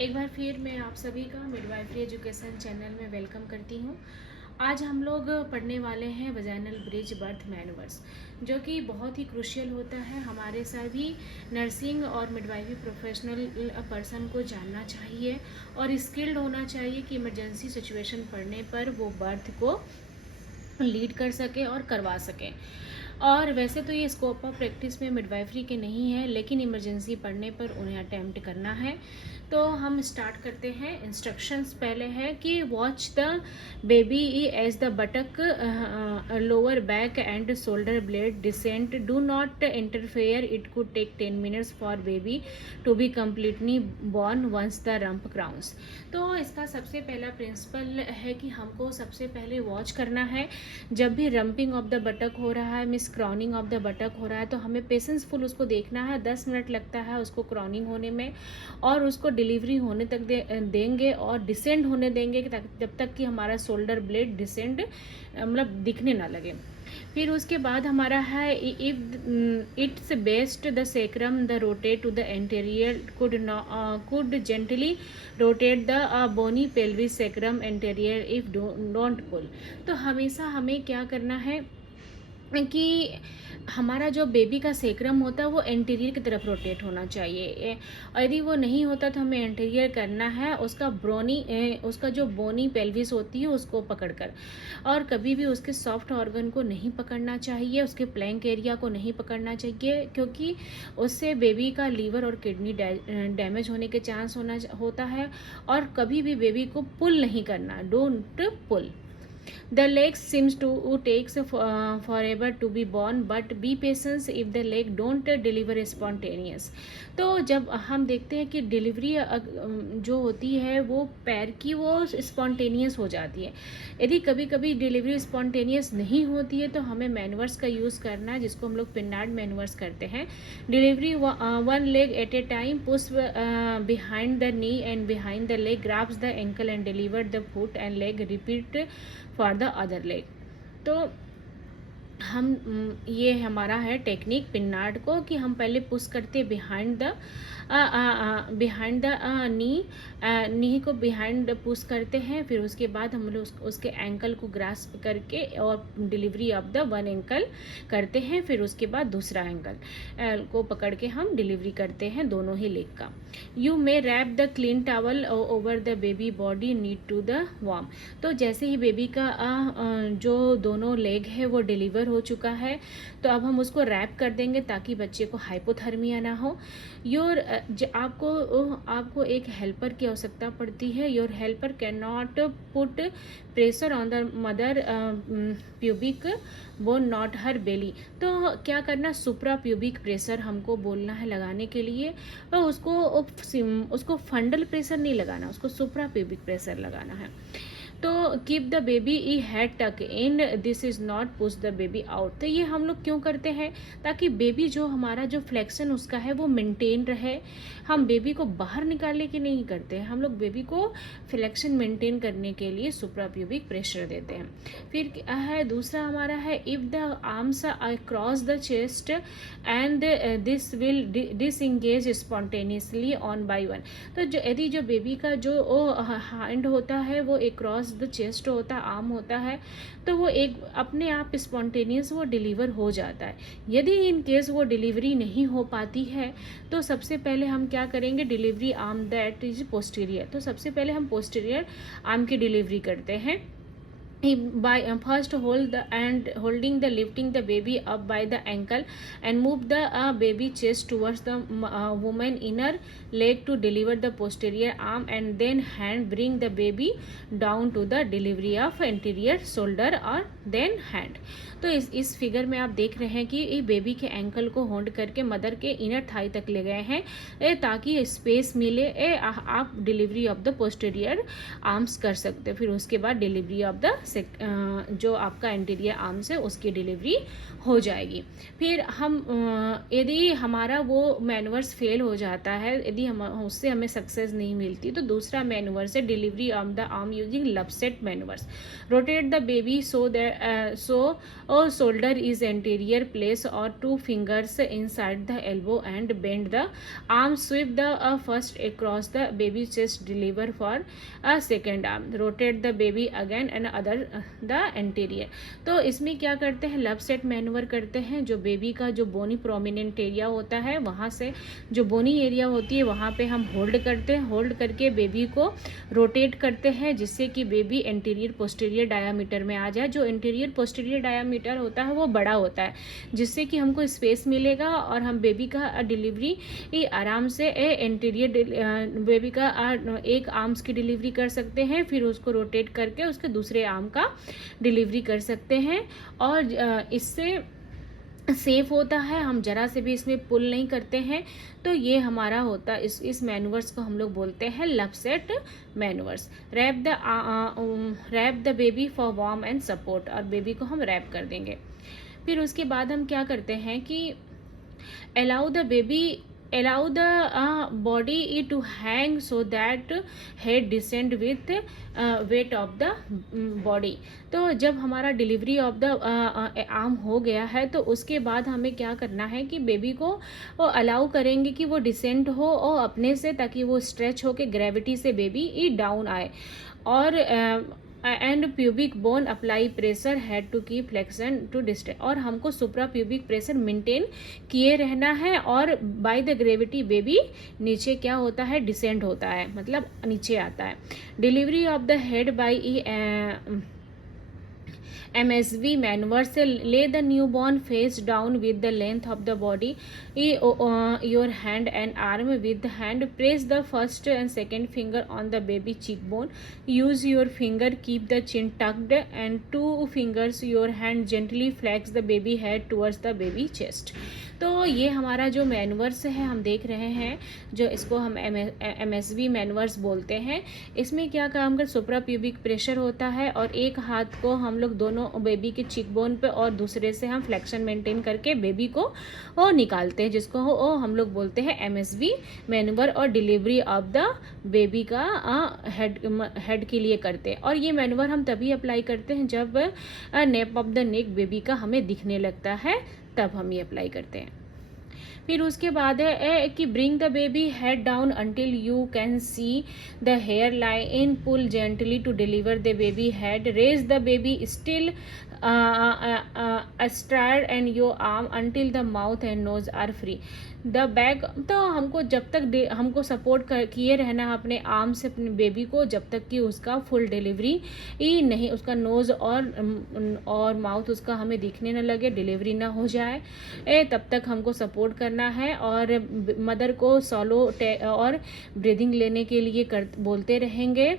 एक बार फिर मैं आप सभी का मिडवाइफरी एजुकेशन चैनल में वेलकम करती हूँ। आज हम लोग पढ़ने वाले हैं वजाइनल ब्रिज बर्थ मैनूवर्स, जो कि बहुत ही क्रूशियल होता है। हमारे सभी नर्सिंग और मिडवाइफरी प्रोफेशनल पर्सन को जानना चाहिए और स्किल्ड होना चाहिए कि इमरजेंसी सिचुएशन पड़ने पर वो बर्थ को लीड कर सके और करवा सके। और वैसे तो ये स्कोप ऑफ प्रैक्टिस में मिडवाइफरी के नहीं है, लेकिन इमरजेंसी पड़ने पर उन्हें अटैम्प्ट करना है। तो हम स्टार्ट करते हैं। इंस्ट्रक्शंस पहले है कि watch the baby as the buttock lower back and shoulder blade descent, do not interfere, it could take 10 minutes for baby to be completely born once the rump crowns. तो इसका सबसे पहला principal है कि हमको सबसे पहले वॉच करना है। जब भी रंपिंग ऑफ द बटक हो रहा है, मिस क्रॉनिंग ऑफ द बटक हो रहा है, तो हमें पेशेंसफुल उसको देखना है। 10 मिनट लगता है उसको क्रॉनिंग होने में, और उसको डिलीवरी होने तक देंगे और डिसेंड होने देंगे जब तक कि हमारा शोल्डर ब्लेड डिसेंड मतलब दिखने ना लगे। फिर उसके बाद हमारा है if it's best the sacrum the rotate to the anterior could gently rotate the bony pelvis sacrum anterior if don't pull. तो हमेशा हमें क्या करना है कि हमारा जो बेबी का सेक्रम होता है वो एंटीरियर की तरफ रोटेट होना चाहिए। और यदि वो नहीं होता तो हमें एंटीरियर करना है, उसका जो बोनी पेल्विस होती है उसको पकड़कर। और कभी भी उसके सॉफ्ट ऑर्गन को नहीं पकड़ना चाहिए, उसके प्लैंक एरिया को नहीं पकड़ना चाहिए, क्योंकि उससे बेबी का लीवर और किडनी डैमेज होने के चांस होता है। और कभी भी बेबी को पुल नहीं करना, don't pull. The leg seems to takes forever to be born, but be patient if the leg don't deliver spontaneous। तो जब हम देखते हैं कि डिलीवरी जो होती है वो पैर की वो स्पॉन्टेनियस हो जाती है। यदि कभी कभी डिलीवरी स्पॉन्टेनियस नहीं होती है तो हमें मैनवर्स का यूज़ करना है, जिसको हम लोग पिन्नार्ड मैनवर्स करते हैं। Delivery one leg at A time, push behind the knee and behind the leg, grabs the ankle and deliver the foot and leg, repeat for the other leg। तो हम ये हमारा है टेक्निक पिन्नार्ड को, कि हम पहले पुश करते बिहाइंड द नी को बिहाइंड पुश करते हैं। फिर उसके बाद हम लोग उसके एंकल को ग्रास्प करके और delivery of the one ankle करते हैं। फिर उसके बाद दूसरा एंकल को पकड़ के हम डिलीवरी करते हैं दोनों ही लेग का। You may wrap the clean towel over the baby body need to the warm. तो जैसे ही बेबी का जो दोनों लेग है वो डिलीवर हो चुका है, तो अब हम उसको रैप कर देंगे ताकि बच्चे को हाइपोथर्मिया ना हो। आपको एक हेल्पर की आवश्यकता पड़ती है। Your helper can not put pressure on the mother pubic bone, not her belly. तो क्या करना, सुप्रा प्यूबिक प्रेशर हमको बोलना है लगाने के लिए, और उसको फंडल प्रेशर नहीं लगाना, उसको सुप्रा प्यूबिक प्रेशर लगाना है। तो keep the baby's head tuck in, this is not push the baby out. तो ये हम लोग क्यों करते हैं, ताकि बेबी जो हमारा जो फ्लेक्शन उसका है वो मेंटेन रहे। हम बेबी को बाहर निकालने के नहीं करते हैं, हम लोग बेबी को फ्लेक्शन मेंटेन करने के लिए सुप्राप्यूबिक प्रेशर देते हैं। फिर है दूसरा हमारा है if the arms cross the chest and this will disengage spontaneously on by one. तो यदि जो बेबी का जो हैंड होता है वो एक क्रॉस द चेस्ट होता है, आर्म होता है, तो वो एक अपने आप स्पॉन्टेनियस वो डिलीवर हो जाता है। यदि इन केस वो डिलीवरी नहीं हो पाती है तो सबसे पहले हम क्या करेंगे, delivery arm that is posterior. तो सबसे पहले हम पोस्टीरियर आर्म की डिलीवरी करते हैं। By first holding the lifting the baby up by the ankle and move the baby chest towards the woman inner leg to deliver the posterior arm, and then hand bring the baby down to the delivery of anterior shoulder or then hand। तो इस figure में आप देख रहे हैं कि ये baby के एंकल को होल्ड करके मदर के इनर थाई तक ले गए हैं ताकि स्पेस मिले। आप delivery of the posterior arms कर सकते हो। फिर उसके बाद डिलीवरी ऑफ द जो आपका एंटीरियर आर्म्स है उसकी डिलीवरी हो जाएगी। फिर हम यदि हमारा वो मैनूवर्स फेल हो जाता है, यदि हम उससे हमें सक्सेस नहीं मिलती, तो दूसरा मैनूवर्स है delivery of the arm using Lovset manoeuvres. Rotate the baby so shoulder is anterior place और 2 fingers inside the elbow and bend the arm. Sweep the first across the baby chest. Deliver for a second arm. Rotate the baby again and other the anterior. तो इसमें क्या करते हैं, लब set manoeuvre करते हैं। जो बेबी का जो बोनी प्रोमिनेंट एरिया होता है, वहाँ से जो बोनी एरिया होती है वहाँ पे हम होल्ड करते हैं। होल्ड करके बेबी को रोटेट करते हैं जिससे कि बेबी एंटीरियर पोस्टीरियर डायामीटर में आ जाए। जो एंटीरियर पोस्टीरियर डायामीटर होता है वो बड़ा होता है, जिससे कि हमको स्पेस मिलेगा और हम बेबी का डिलीवरी आराम से एंटीरियर बेबी का एक आर्म्स की डिलीवरी कर सकते हैं, फिर उसको रोटेट करके उसके दूसरे आर्म का डिलीवरी कर सकते हैं। और इससे सेफ होता है, हम जरा से भी इसमें पुल नहीं करते हैं। तो ये हमारा होता है, इस मैनूवर्स को हम लोग बोलते हैं Lovset manoeuvres. Wrap the baby for warm and support, और बेबी को हम रैप कर देंगे। फिर उसके बाद हम क्या करते हैं कि allow the body to hang so that head descend with weight of the body। तो जब हमारा डिलीवरी ऑफ द आर्म हो गया है तो उसके बाद हमें क्या करना है कि बेबी को वो अलाउ करेंगे कि वो डिसेंड हो और अपने से, ताकि वो स्ट्रेच हो के ग्रेविटी से बेबी डाउन आए। और and pubic bone apply pressure had to keep flexion to distance, और हमको सुप्रा प्यूबिक प्रेशर मेंटेन किए रहना है। और बाय द ग्रेविटी बेबी नीचे क्या होता है, डिसेंड होता है, मतलब नीचे आता है। Delivery of the head by MSV maneuver से lay the newborn face down with the length of the body, your hand and arm with the hand. Press the first and second finger on the baby cheekbone. Use your finger, keep the chin tucked, and 2 fingers your hand gently flex the baby head towards the baby chest। तो ये हमारा जो manoeuvres है हम देख रहे हैं, जो इसको हम MSV मैनूवर्स बोलते हैं। इसमें क्या काम कर, सुप्रा प्यूबिक प्रेशर होता है और एक हाथ को हम लोग दोनों बेबी के चिकबोन पे और दूसरे से हम फ्लेक्शन मेंटेन करके बेबी को वो निकालते हैं, जिसको वो हम लोग बोलते हैं MSV मैनूवर। और डिलीवरी ऑफ द बेबी का हेड के लिए करते हैं। और ये मैनूवर हम तभी अप्लाई करते हैं जब nap of the neck baby का हमें दिखने लगता है, तब हम ये अप्लाई करते हैं। फिर उसके बाद है कि bring the baby head down until you can see the hair line, pull gently to deliver the baby head. Raise the baby still astride and your arm until the mouth and nose are free। The back, तो हमको जब तक हमको support किए रहना है अपने arm से अपने बेबी को, जब तक कि उसका फुल डिलीवरी ही नहीं, उसका नोज़ और माउथ उसका हमें दिखने न लगे, डिलीवरी ना हो जाए, तब तक हमको सपोर्ट करना है। और मदर को सॉलो और ब्रीदिंग लेने के लिए बोलते रहेंगे।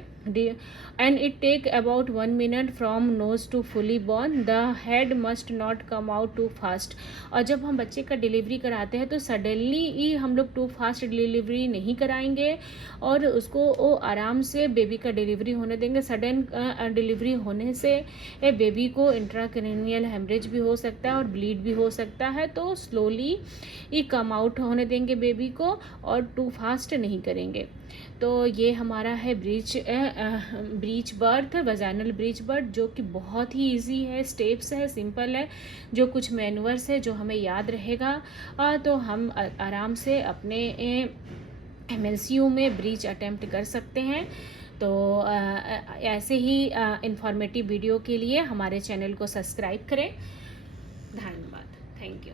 and it take about 1 minute from nose to fully born। the head must not come out too fast। और जब हम बच्चे का डिलीवरी कराते हैं तो सडनली ही हम लोग टू फास्ट डिलीवरी नहीं कराएंगे और उसको वो आराम से बेबी का डिलीवरी होने देंगे। सडन डिलीवरी होने से बेबी को इंट्राक्रैनियल हेमरेज भी हो सकता है और ब्लीड भी हो सकता है, तो स्लोली ही कम आउट होने देंगे बेबी को और टू फास्ट नहीं करेंगे। तो ये हमारा है breach birth, vaginal breach birth, जो कि बहुत ही इजी है, स्टेप्स है, सिंपल है, जो कुछ मैनूवर्स है जो हमें याद रहेगा तो हम आराम से अपने MLCU में ब्रीच अटेम्प्ट कर सकते हैं। तो ऐसे ही इंफॉर्मेटिव वीडियो के लिए हमारे चैनल को सब्सक्राइब करें। धन्यवाद, थैंक यू।